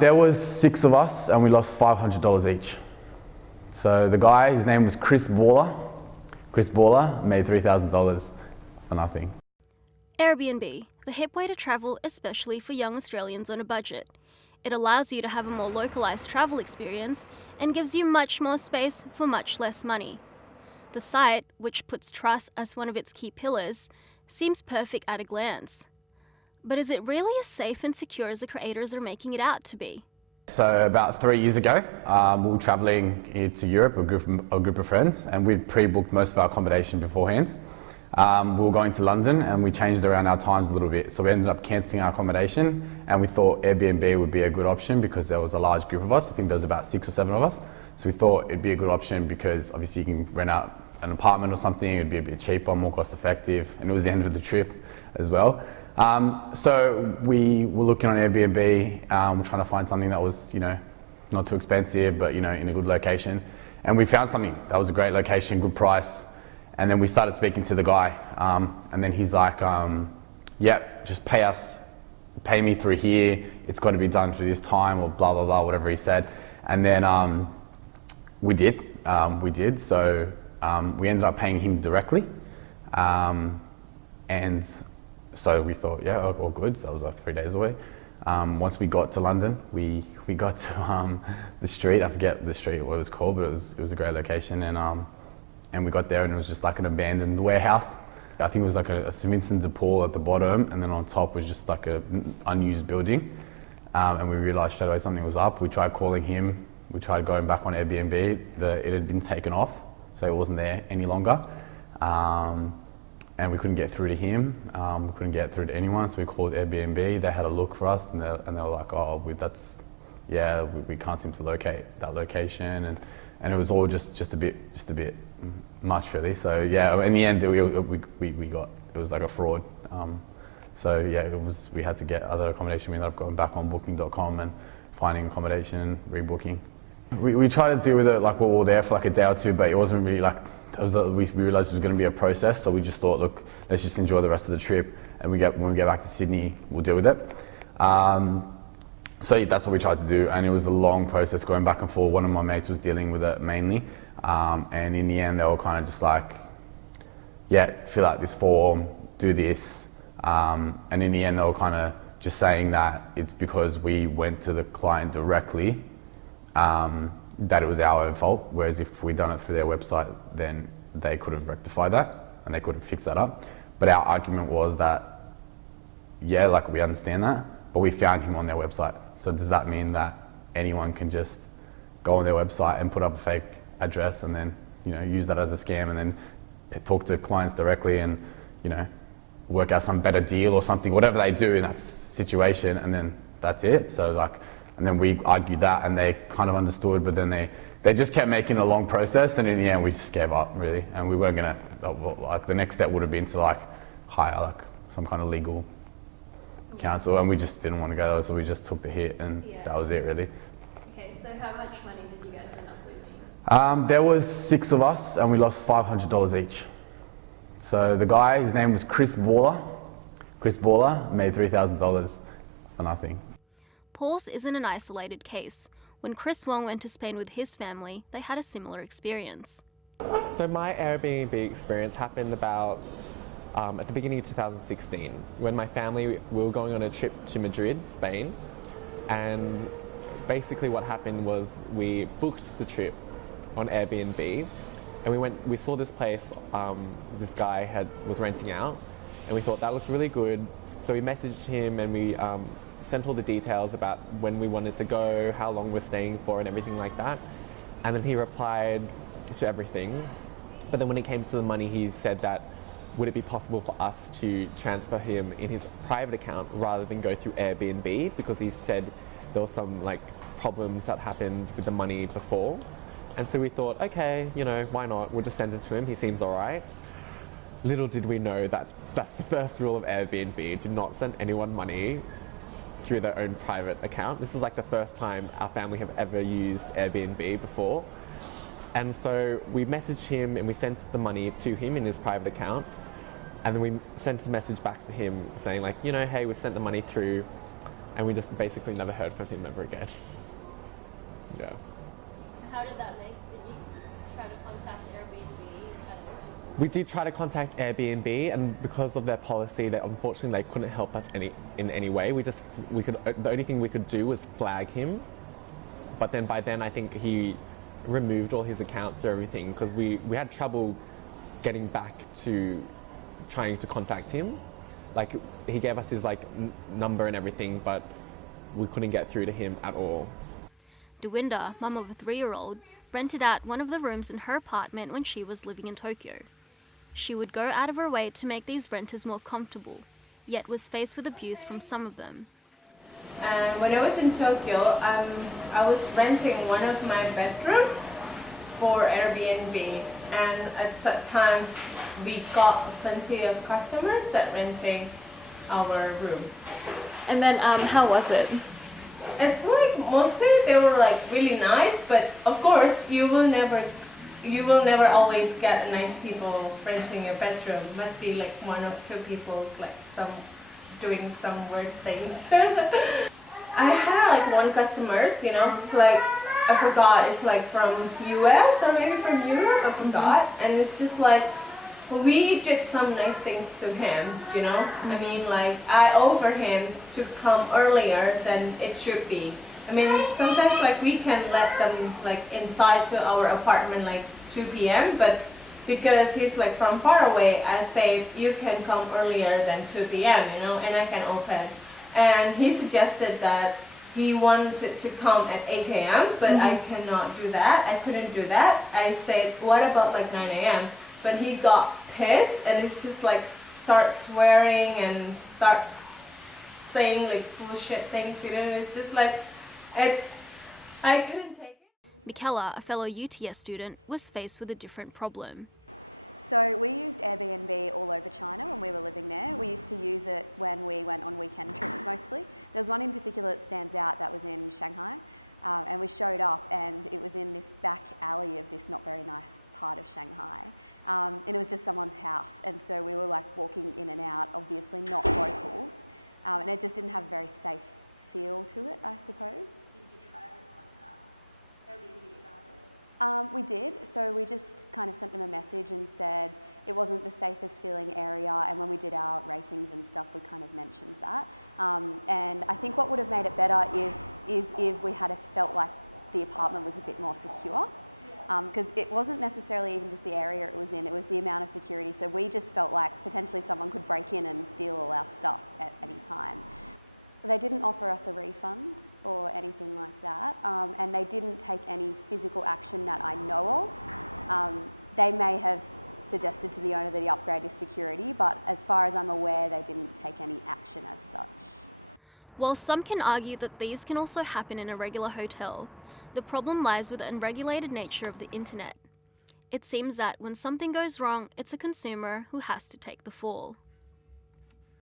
There was 6 of us and we lost $500 each. So the guy, his name was Chris Baller. Chris Baller made $3,000 for nothing. Airbnb, the hip way to travel, especially for young Australians on a budget. It allows you to have a more localised travel experience and gives you much more space for much less money. The site, which puts trust as one of its key pillars, seems perfect at a glance. But is it really as safe and secure as the creators are making it out to be? So about 3 years ago, we were travelling to Europe, a group of friends, and we'd pre-booked most of our accommodation beforehand. We were going to London and we changed around our times a little bit. So we ended up cancelling our accommodation and we thought Airbnb would be a good option because there was a large group of us. I think there was about 6 or 7 of us. So we thought it'd be a good option because obviously you can rent out an apartment or something. It'd be a bit cheaper, more cost effective, and it was the end of the trip as well. So we were looking on Airbnb, we're trying to find something that was, not too expensive, but in a good location. And we found something that was a great location, good price. And then we started speaking to the guy, and then he's like, "Yep, just pay me through here. It's got to be done through this time," or blah blah blah, whatever he said. And then we did, So we ended up paying him directly. Um, and so we thought, yeah, all good. That was like 3 days away. Once we got to London, we got to the street. I forget the street what it was called, but it was a great location. And we got there and it was just like an abandoned warehouse. I think it was like a Svenssons pool at the bottom, and then on top was just like a unused building. And we realised straight away something was up. We tried calling him. We tried going back on Airbnb. It had been taken off, so it wasn't there any longer. And we couldn't get through to him. We couldn't get through to anyone, so we called Airbnb. They had a look for us, and they were like, "Oh, we can't seem to locate that location," and it was all just a bit much really. So yeah, in the end, we got it was like a fraud. So yeah, we had to get other accommodation. We ended up going back on Booking.com and finding accommodation, rebooking. We tried to deal with it like we were there for like a day or two, but it wasn't really like we realized it was going to be a process. So we just thought, look, let's just enjoy the rest of the trip, and when we get back to Sydney, we'll deal with it. So that's what we tried to do, and it was a long process going back and forth. One of my mates was dealing with it mainly, and in the end, they were kind of just like, "Yeah, fill out this form, do this," and in the end, they were kind of just saying that it's because we went to the client directly, that it was our own fault. Whereas if we'd done it through their website, then they could have rectified that and they could have fixed that up. But our argument was that, yeah, like we understand that, but we found him on their website. So does that mean that anyone can just go on their website and put up a fake address and then, use that as a scam and then talk to clients directly and, work out some better deal or something, whatever they do in that situation, and then that's it. So like, and then we argued that and they kind of understood, but then they just kept making a long process, and in the end we just gave up really, and we weren't gonna, like the next step would have been to like hire like some kind of legal counsel, and we just didn't want to go there, so we just took the hit, and that was it really. There was 6 of us and we lost $500 each. So the guy, his name was Chris Baller. Chris Baller made $3,000 for nothing. Paul's isn't an isolated case. When Chris Wong went to Spain with his family, they had a similar experience. So my Airbnb experience happened about at the beginning of 2016 when my family, we were going on a trip to Madrid, Spain, and basically what happened was we booked the trip on Airbnb and we saw this place this guy was renting out, and we thought that looks really good, so we messaged him and we sent all the details about when we wanted to go, how long we're staying for and everything like that, and then he replied to everything. But then when it came to the money, he said that would it be possible for us to transfer him in his private account rather than go through Airbnb, because he said there was some like problems that happened with the money before. And so we thought, okay, why not? We'll just send it to him. He seems all right. Little did we know that that's the first rule of Airbnb. Do not send anyone money through their own private account. This is like the first time our family have ever used Airbnb before. And so we messaged him and we sent the money to him in his private account. And then we sent a message back to him saying like, hey, we've sent the money through. and we just basically never heard from him ever again. Yeah. How did that make? Did you try to contact Airbnb? We did try to contact Airbnb, and because of their policy, that unfortunately they couldn't help us in any way. The only thing we could do was flag him, but then by then I think he removed all his accounts or everything, because we had trouble getting back to trying to contact him. Like, he gave us his number and everything, but we couldn't get through to him at all. Dewinda, mum of a 3-year-old, rented out one of the rooms in her apartment when she was living in Tokyo. She would go out of her way to make these renters more comfortable, yet was faced with abuse from some of them. And when I was in Tokyo, I was renting one of my bedroom for Airbnb, and at that time we got plenty of customers that renting our room. And then how was it? It's like mostly they were like really nice, but of course you will never always get nice people renting your bedroom. Must be like one or two people like doing some weird things. I had like one customers, it's like, I forgot, it's like from US or maybe from Europe, I forgot. And it's just like, we did some nice things to him, I mean, like, I offer him to come earlier than it should be. I mean, sometimes like we can let them like inside to our apartment like 2 p.m. but because he's like from far away, I say you can come earlier than 2 p.m. and I can open. And he suggested that he wanted to come at 8 a.m. but I cannot do that. I couldn't do that. I said, what about like 9 a.m. But he got pissed, and it's just like start swearing and start saying like bullshit things. It's just like I couldn't take it. Michaela, a fellow UTS student, was faced with a different problem. So we used Airbnb all over China when we were living there. We used to use it when we went on weekend trips mostly. There's one in particular that stands out that was in Shanghai, and we showed up and it was in this back alley of this not very nice part of Shanghai, and it was just someone's house, and so we were like walking in and out, obviously not locals, and it just didn't have a very safe feel to it, I suppose. We did, so we just kind of sent them a message and said it wasn't the safest feeling area, and when we did our ratings and stuff we kind of mentioned that. And I think what would have made it better if we had felt like the apartment was a bit more secure, because it wasn't necessarily even just the area it was in, it was the amount of security, so we just felt like potentially someone could break in and steal all our stuff at any time. They didn't offer us a refund or anything like that, and they didn't take any physical action that I know of. They may have suggested to the owner that he upgrade his security, but as far as I'm aware, they didn't take any action as such. While some can argue that these can also happen in a regular hotel, the problem lies with the unregulated nature of the internet. It seems that when something goes wrong, it's a consumer who has to take the fall.